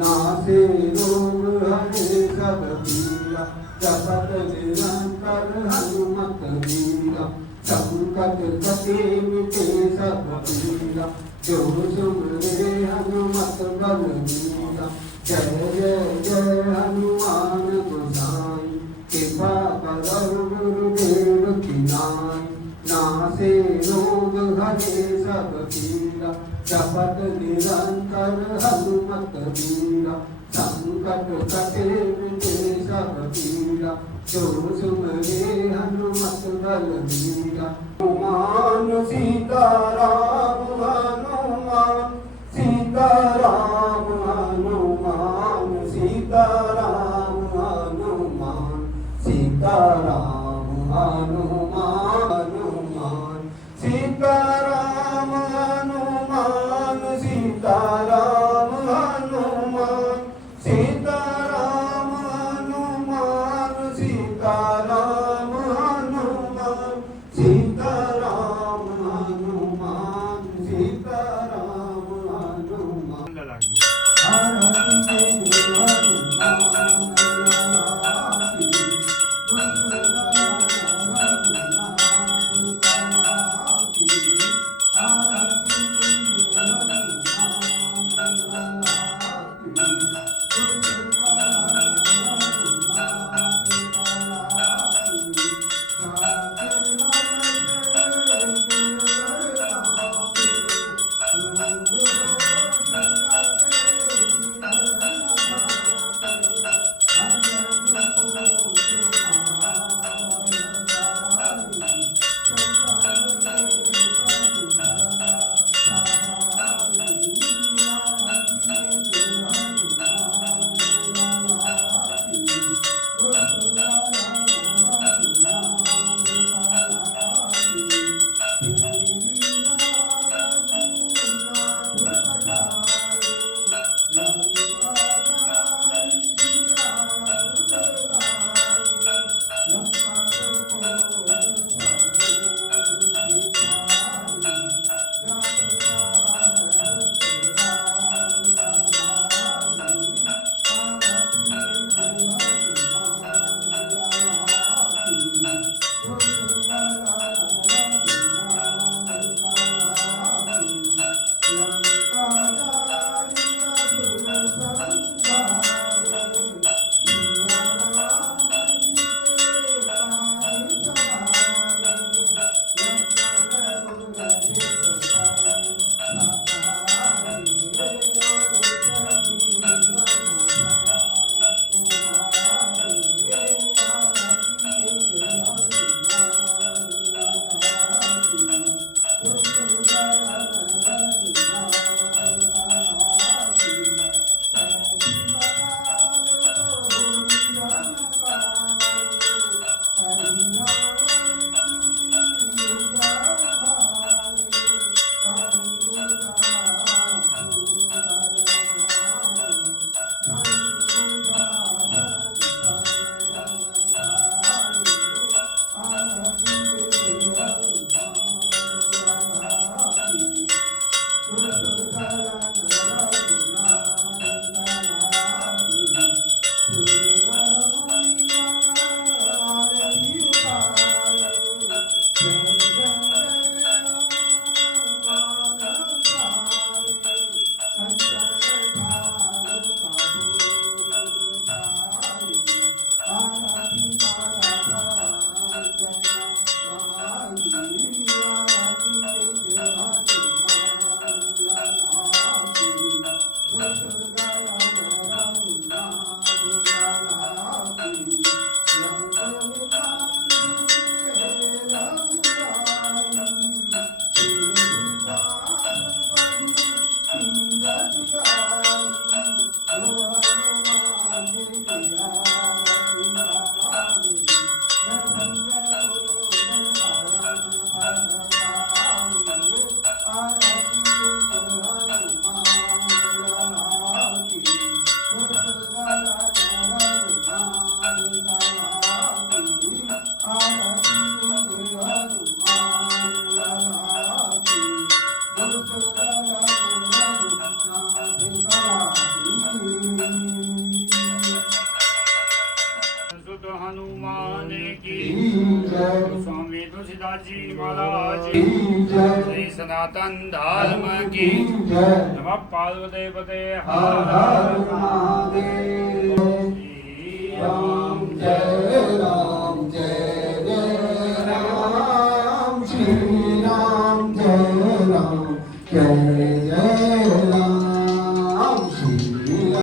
नासे रोग हरे सब पीरा जपत निरंतर हनुमत वीरा संकट कटे मिटे सब पीरा जो सुमरे हनुमत बलवीरा जय जय जय हनुमान गोसाई कृपा करो गुरुदेव की नाई नासे रोग हरे सब पीरा जपत निरंतर हनुमत वीरा संकट कटे मिटे सब पीरा जो सुमरे हनुमत बलवीरा हनुमान सीताराम हनुमान सीताराम हनुमान सीताराम हनुमान सीताराम हनुमान हनुमान सीताराम हनुमान सीताराम हनुमान सीताराम हनुमान सीताराम हनुमान सीताराम हनुमान सीताराम हनुमान सुत हनुमान की जय। स्वामी तुलसीदास जी महाराज की जय। श्री सनातन धर्म की जय। नमः पार्वती पते हर हर महादेव। श्री राम जय राम जय जय राम श्री राम जय राम जय